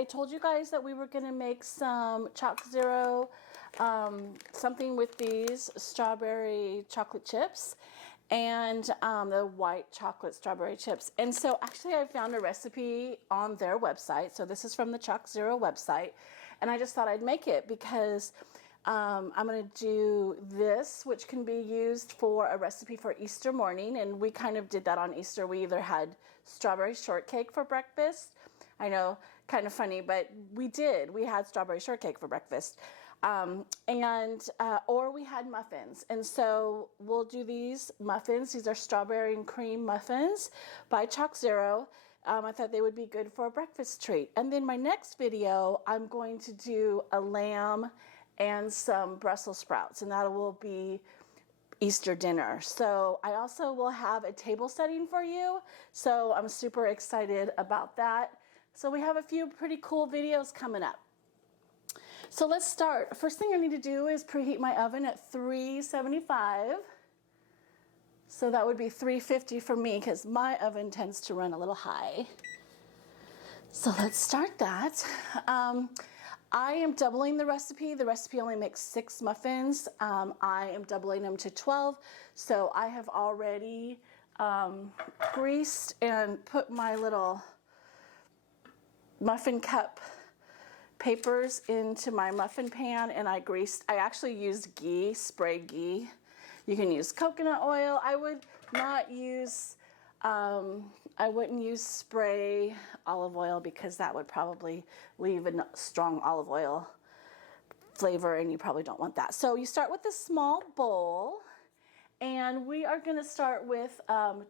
I told you guys that we were going to make some Choc Zero, something with these strawberry chocolate chips and the white chocolate strawberry chips. And so actually I found a recipe on their website. So this is from the Choc Zero website. And I just thought I'd make it because I'm going to do this, which can be used for a recipe for Easter morning. And we kind of did that on Easter. We either had strawberry shortcake for breakfast. I know, kind of funny, but we did. We had strawberry shortcake for breakfast. Or we had muffins. And so we'll do these muffins. These are strawberry and cream muffins by Choc Zero. I thought they would be good for a breakfast treat. And then my next video, I'm going to do a lamb and some Brussels sprouts, and that will be Easter dinner. So I also will have a table setting for you. So I'm super excited about that. So we have a few pretty cool videos coming up. So let's start. First thing I need to do is preheat my oven at 375. So that would be 350 for me because my oven tends to run a little high. So let's start that. I am doubling the recipe. The recipe only makes 6 muffins. I am doubling them to 12. So I have already greased and put my little muffin cup papers into my muffin pan, and I actually used ghee, spray ghee. You can use coconut oil. I would not use, I wouldn't use spray olive oil because that would probably leave a strong olive oil flavor and you probably don't want that. So you start with a small bowl, and we are going to start with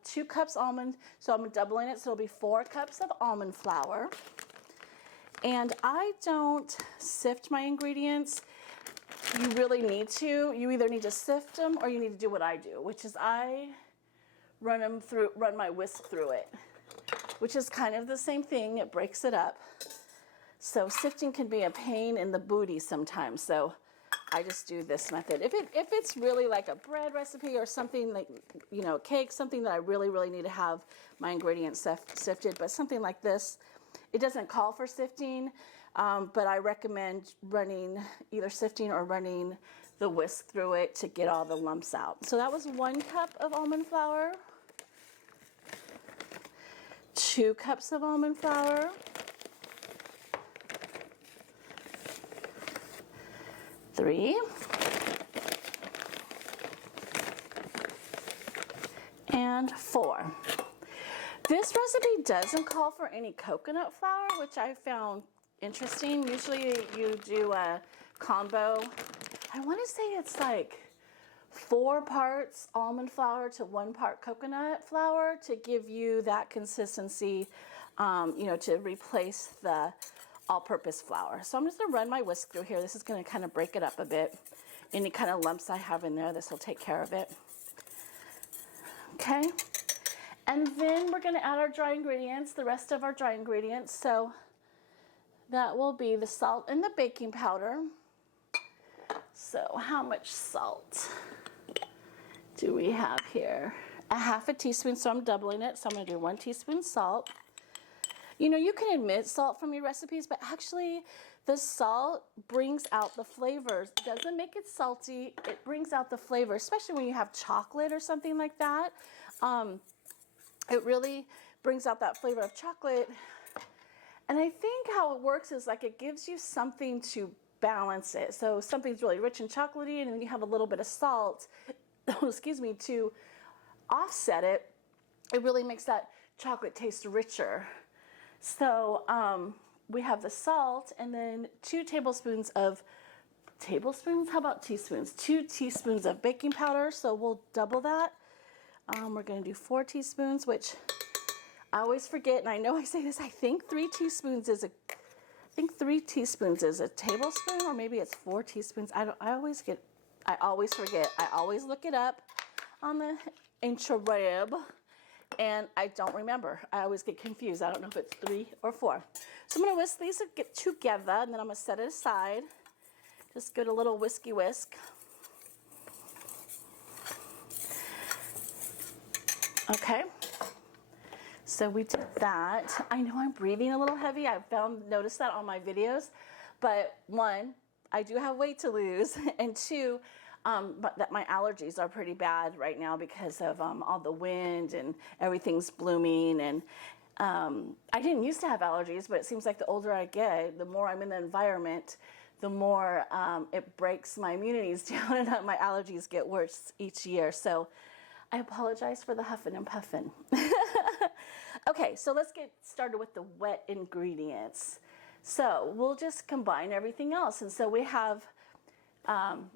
2 cups almond. So I'm doubling it, so it'll be 4 cups of almond flour. And I don't sift my ingredients. You really need to. You either need to sift them or you need to do what I do, which is I run my whisk through it, which is kind of the same thing. It breaks it up. So sifting can be a pain in the booty sometimes. So I just do this method. If it's really like a bread recipe or something like, you know, cake, something that I really need to have my ingredients sifted, but something like this, it doesn't call for sifting, but I recommend running either sifting or running the whisk through it to get all the lumps out. So that was 1 cup of almond flour, 2 cups of almond flour, 3, and 4. This recipe doesn't call for any coconut flour, which I found interesting. Usually you do a combo. I want to say it's like 4 parts almond flour to 1 part coconut flour to give you that consistency, you know, to replace the all-purpose flour. So I'm just going to run my whisk through here. This is going to kind of break it up a bit. Any kind of lumps I have in there, this will take care of it. Okay. And then we're going to add our dry ingredients, the rest of our dry ingredients. So that will be the salt and the baking powder. So how much salt do we have here? A half a teaspoon, so I'm doubling it. So I'm going to do 1 teaspoon salt. You know, you can omit salt from your recipes, but actually the salt brings out the flavors. It doesn't make it salty. It brings out the flavor, especially when you have chocolate or something like that. It really brings out that flavor of chocolate. And I think how it works is like it gives you something to balance it. So something's really rich and chocolatey, and then you have a little bit of salt, excuse me, to offset it. It really makes that chocolate taste richer. So we have the salt, and then 2 tablespoons of, how about teaspoons? 2 teaspoons of baking powder, so we'll double that. We're going to do 4 teaspoons, which I always forget, and I know I say this, I think 3 teaspoons is a tablespoon, or maybe it's 4 teaspoons. I always forget. I always look it up on the interweb, and I don't remember. I always get confused. I don't know if it's 3 or 4. So I'm going to whisk these together, and then I'm going to set it aside. Just get a little whisk. Okay. So we did that. I know I'm breathing a little heavy. I've noticed that on my videos, but one, I do have weight to lose, and two, but that my allergies are pretty bad right now because of all the wind and everything's blooming. And I didn't used to have allergies, but it seems like the older I get, the more I'm in the environment, the more it breaks my immunities down, and my allergies get worse each year. So I apologize for the huffing and puffing. Okay, so let's get started with the wet ingredients. So we'll just combine everything else. And so we have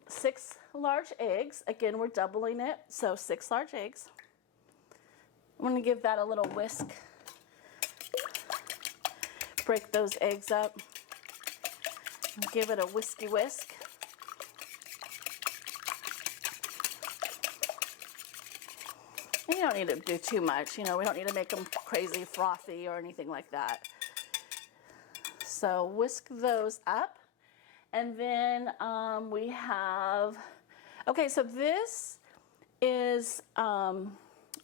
6 large eggs. Again, we're doubling it, so 6 large eggs. I'm going to give that a little whisk. Break those eggs up. Give it a whiskey whisk. And you don't need to do too much. You know, we don't need to make them crazy frothy or anything like that. So whisk those up. And then we have, okay, so this is, I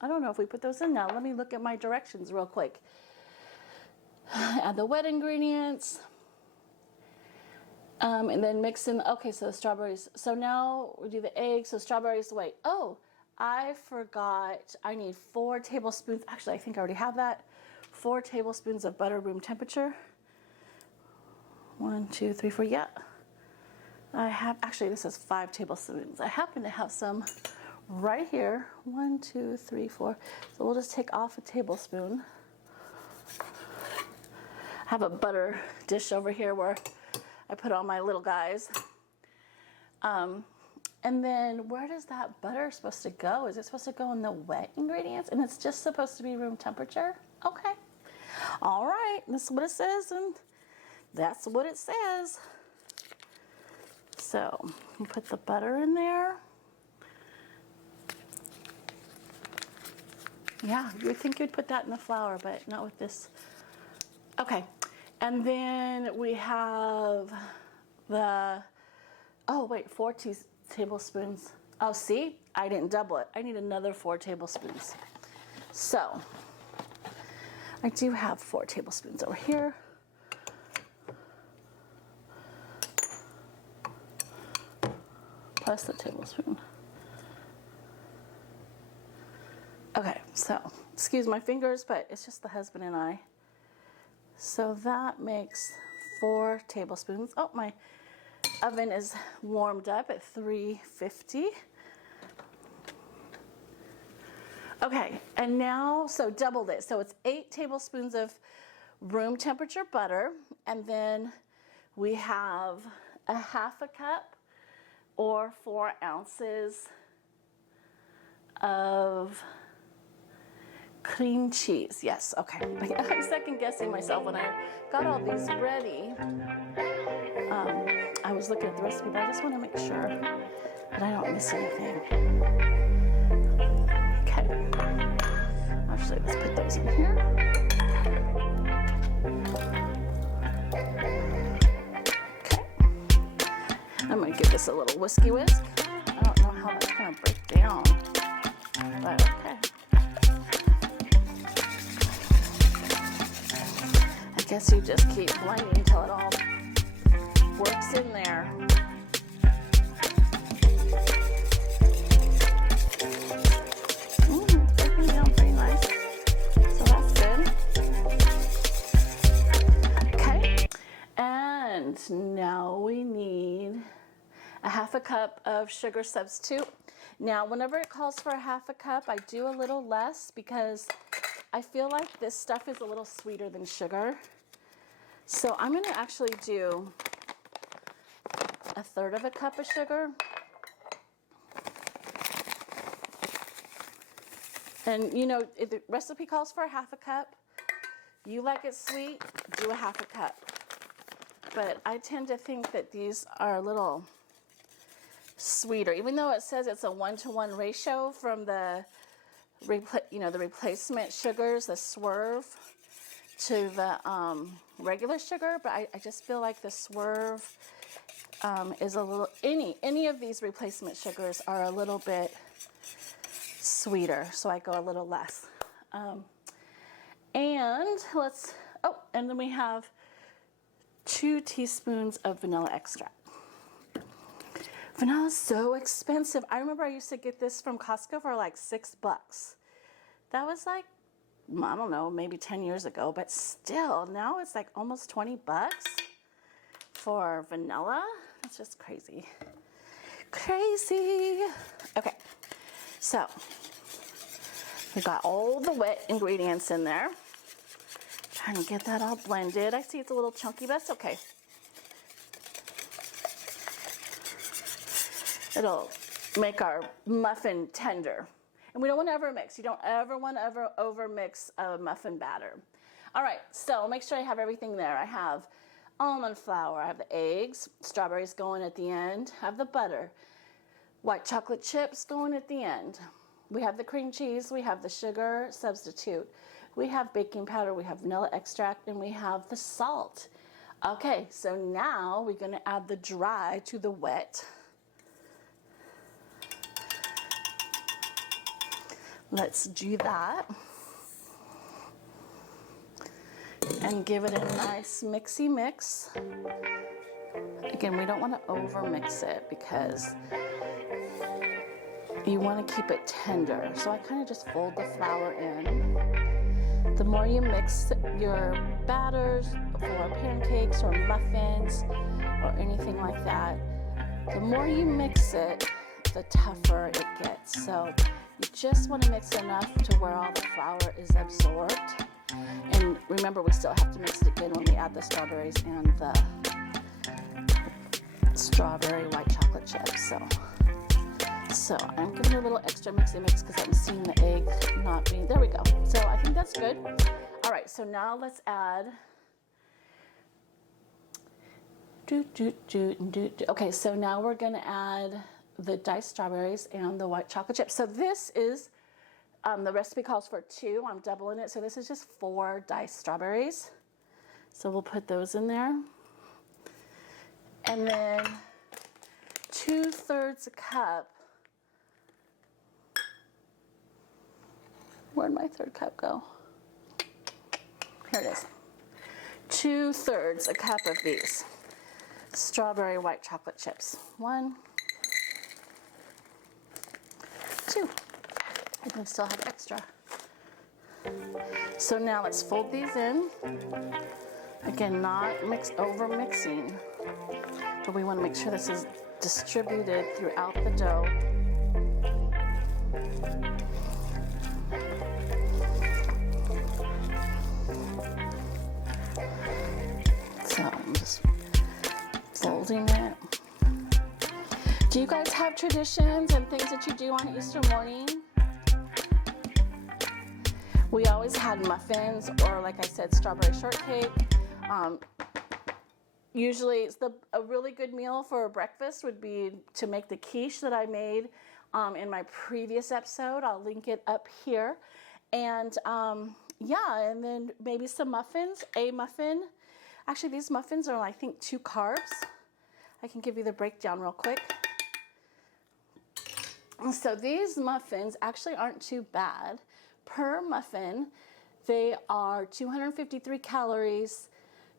don't know if we put those in now. Let me look at my directions real quick. Add the wet ingredients. And then mix in, okay, so the strawberries. So now we do the eggs, so strawberries, wait. Oh, I forgot, I need 4 tablespoons. Actually, I think I already have that. 4 tablespoons of butter room temperature. 1, 2, 3, 4, yeah. I have, actually this is 5 tablespoons. I happen to have some right here. 1, 2, 3, 4. So we'll just take off a tablespoon. I have a butter dish over here where I put all my little guys. And then where does that butter supposed to go? Is it supposed to go in the wet ingredients? And it's just supposed to be room temperature? Okay. All right, that's what it says, and that's what it says. So you put the butter in there. Yeah, you would think you'd put that in the flour, but not with this. Okay, and then we have the, oh wait, 4 tablespoons. Oh, see, I didn't double it. I need another 4 tablespoons. So I do have 4 tablespoons over here. Plus the tablespoon. Okay, so excuse my fingers, but it's just the husband and I. So that makes 4 tablespoons. Oh, my oven is warmed up at 350. Okay, and now, so double this. So it's 8 tablespoons of room temperature butter, and then we have a 1/2 cup or 4 ounces of cream cheese. Yes, okay. I'm second guessing myself when I got all these ready. I was looking at the recipe, but I just want to make sure that I don't miss anything. Okay. Actually, let's put those in here. Okay. I'm going to give this a little whiskey whisk. I don't know how that's going to break down, but okay. I guess you just keep blending until it all works in there. It's breaking down pretty nice. So that's good. Okay. And now we need a 1/2 cup of sugar substitute. Now, whenever it calls for a 1/2 cup, I do a little less because I feel like this stuff is a little sweeter than sugar. So I'm going to actually do 1/3 cup of sugar. And you know, if the recipe calls for a 1/2 cup, you like it sweet, do a 1/2 cup. But I tend to think that these are a little sweeter, even though it says it's a 1-to-1 ratio from the replacement sugars, the Swerve, to the regular sugar. But I just feel like the Swerve is a little, any of these replacement sugars are a little bit sweeter, so I go a little less. And and then we have 2 teaspoons of vanilla extract. Vanilla is so expensive. I remember I used to get this from Costco for like $6. That was like, I don't know, maybe 10 years ago, but still, now it's like almost $20 for vanilla. That's just crazy. Crazy. Okay, so we got all the wet ingredients in there. Trying to get that all blended. I see it's a little chunky, but that's okay. It'll make our muffin tender. And we don't want to overmix. You don't ever want to overmix a muffin batter. All right, so make sure I have everything there. I have almond flour, I have the eggs, strawberries going at the end, I have the butter, white chocolate chips going at the end. We have the cream cheese, we have the sugar substitute, we have baking powder, we have vanilla extract, and we have the salt. Okay, so now we're going to add the dry to the wet. Let's do that. And give it a nice mixy mix. Again, we don't want to over mix it because you want to keep it tender. So I kind of just fold the flour in. The more you mix your batters for pancakes or muffins or anything like that, the more you mix it, the tougher it gets. So you just want to mix enough to where all the flour is absorbed. And remember, we still have to mix it again when we add the strawberries and the strawberry white chocolate chips. So I'm giving it a little extra mixy mix because I'm seeing the egg not being, there we go. So I think that's good. All right, so now let's add, okay, so now we're gonna add the diced strawberries and the white chocolate chips. So this is, the recipe calls for 2. I'm doubling it. So this is just 4 diced strawberries. So we'll put those in there. And then 2/3 a cup. Where'd my 3rd cup go? Here it is. 2/3 a cup of these strawberry white chocolate chips. 1, 2. And we still have extra. So now let's fold these in. Again, not over mixing, but we want to make sure this is distributed throughout the dough. So I'm just folding it. Do you guys have traditions and things that you do on Easter morning? We always had muffins, or like I said, strawberry shortcake. Usually it's a really good meal for breakfast would be to make the quiche that I made in my previous episode. I'll link it up here. And yeah, and then maybe some muffins, a muffin. Actually, these muffins are, I think, 2 carbs. I can give you the breakdown real quick. So these muffins actually aren't too bad. Per muffin, they are 253 calories,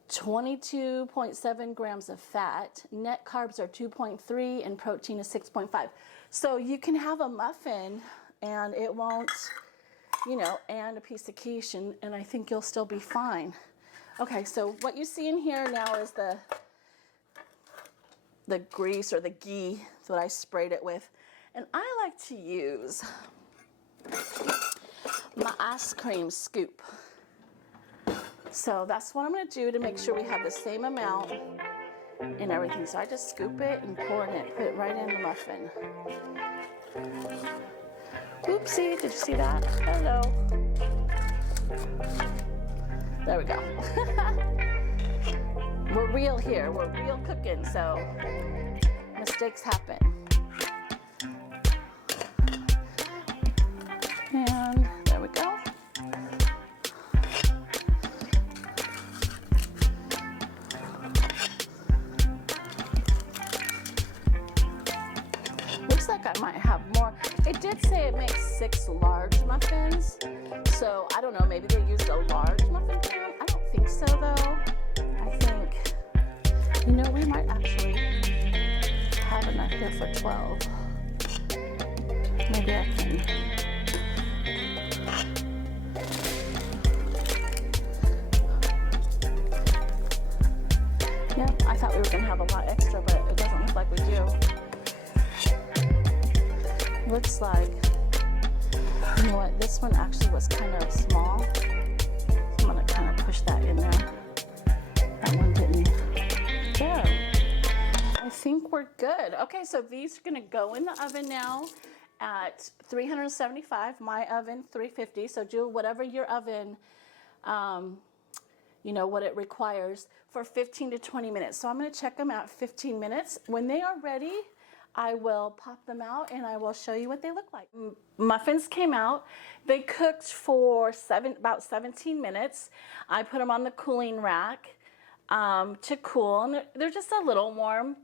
22.7 grams of fat. Net carbs are 2.3 and protein is 6.5. So you can have a muffin and it won't, and a piece of quiche, and I think you'll still be fine. Okay, so what you see in here now is the grease or the ghee that I sprayed it with. And I like to use my ice cream scoop. So that's what I'm going to do to make sure we have the same amount in everything. So I just scoop it and pour it in, put it right in the muffin. Oopsie, did you see that? Hello. There we go. We're real here. We're real cooking, so mistakes happen. And there we go. Looks like I might have more. It did say it makes 6 large muffins, So I don't know, maybe they used a large muffin pan. I don't think so though. I think, you know, we might actually have enough here for 12. Maybe I can. Yep, I thought we were gonna have a lot extra, but it doesn't look like we do. Looks like, you know what, this one actually was kind of small. So I'm gonna kind of push that in there. That one didn't. There. I think we're good. Okay, so these are gonna go in the oven now at 375. My oven, 350. So do whatever your oven, you know, what it requires for 15 to 20 minutes. So I'm gonna check them at 15 minutes. When they are ready, I will pop them out and I will show you what they look like. Muffins came out. They cooked for about 17 minutes. I put them on the cooling rack to cool, and they're just a little warm.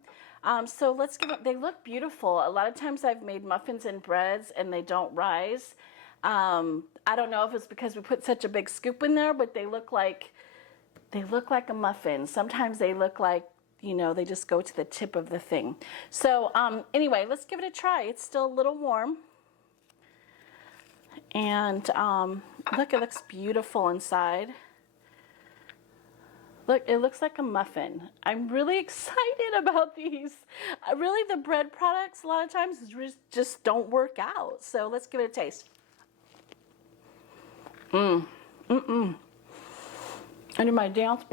So let's give them, they look beautiful. A lot of times I've made muffins and breads and they don't rise. I don't know if it's because we put such a big scoop in there, but they look like a muffin. Sometimes they look like, you know, they just go to the tip of the thing. So anyway, let's give it a try. It's still a little warm. And look, it looks beautiful inside. Look, it looks like a muffin. I'm really excited about these. Really, the bread products a lot of times just don't work out. So let's give it a taste. I do my dance.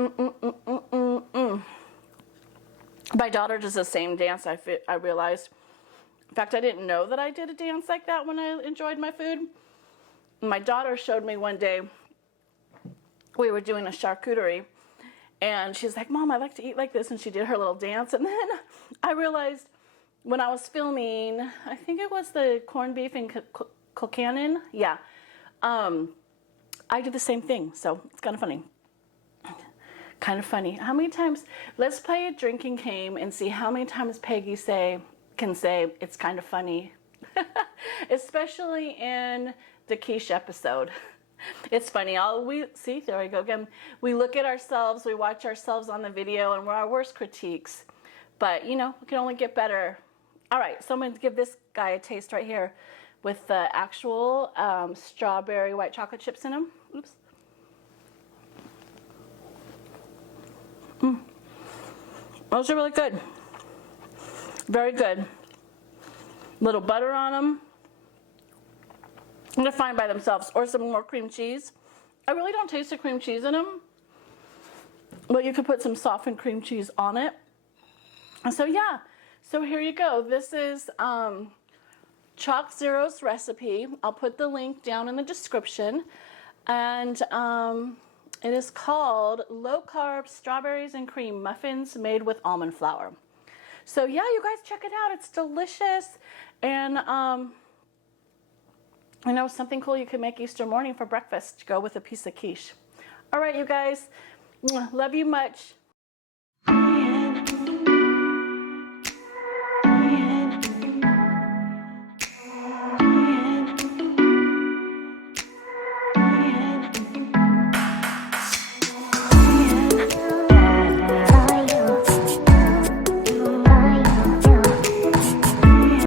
My daughter does the same dance, I realized. In fact, I didn't know that I did a dance like that when I enjoyed my food. My daughter showed me one day, we were doing a charcuterie, and she's like, Mom, I like to eat like this, and she did her little dance. And then I realized when I was filming, I think it was the corned beef and Kilcannon, yeah, I did the same thing, so it's kind of funny. Kind of funny. How many times, let's play a drinking game and see how many times Peggy can say it's kind of funny. Especially in the quiche episode. It's funny. See, there we go again. We look at ourselves, we watch ourselves on the video, and we're our worst critiques. But, you know, we can only get better. All right, so I'm going to give this guy a taste right here with the actual strawberry white chocolate chips in them. Oops. Those are really good. Very good. Little butter on them. They're fine by themselves. Or some more cream cheese. I really don't taste the cream cheese in them. But you could put some softened cream cheese on it. And so yeah. So here you go. This is Choc Zero's recipe. I'll put the link down in the description. And it is called Low Carb Strawberries and Cream Muffins made with almond flour. So yeah, you guys check it out. It's delicious. And you know, something cool you can make Easter morning for breakfast to go with a piece of quiche. All right, you guys. Love you much.